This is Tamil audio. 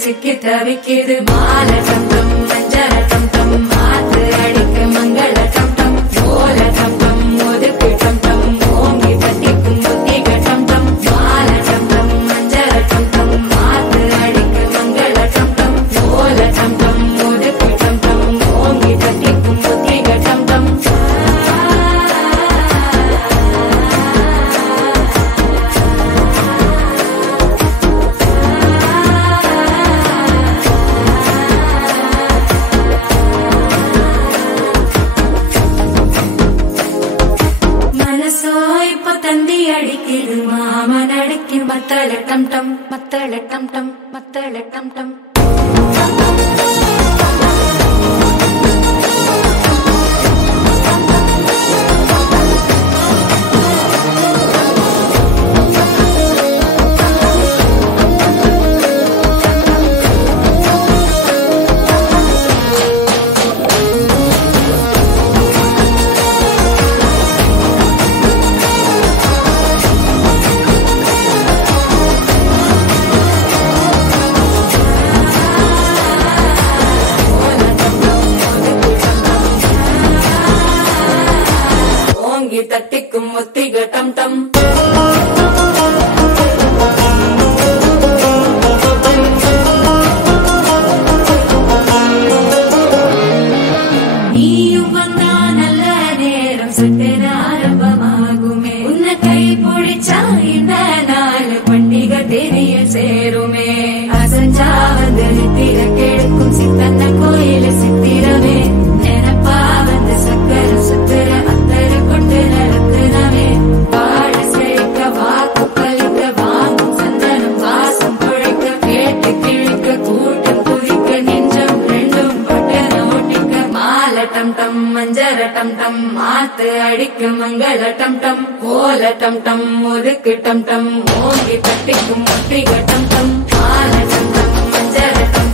சிக்கி தவிக்கிது மால டம் டம் மஞ்சள டம் டம் மாத்து அடிக்க மங்கள டம் டம் ஓல டம் டம் ஒதுக்கு டம் டம் ஓங்கி தட்டிக்கும் புத்திக டம் டம் மால டம் டம் மஞ்சள டம் டம் மாத்து அடிக்க மங்கள டம் டம் ஓல டம் டம் ஒதுக்கு டம் டம் ஓங்கி தட்டிக்கும் புத்திக டம் டம் அடிக்கிது மாமன் அடிக்கி மத்தள டம் டம் மத்தள டம் டம் மத்தள டம் டம் தட்டிக்கும் ஒத்திக டம் டம் நீயும் வந்தா நல்ல நேரம் சட்டென ஆரம்பமாகுமே உன்னை கை பிடிச்சா இந்த நாள் பண்டிகை தெரிய சேருமே அசஞ்சா வந்து நித்திர கெடுக்கும் சித்தன்ன கோயில சித்திரமே நினைப்பா வந்து சக்கர சுத்திர டம் டம் மஞ்சள டம் டம் மாத்து அடிக்க மங்கள டம் டம் ஓல டம் டம் ஒதுக்கு டம் டம் ஓங்கி தட்டிக்கும் ஒத்திக டம் டம் மால டம் டம் மஞ்சள டம்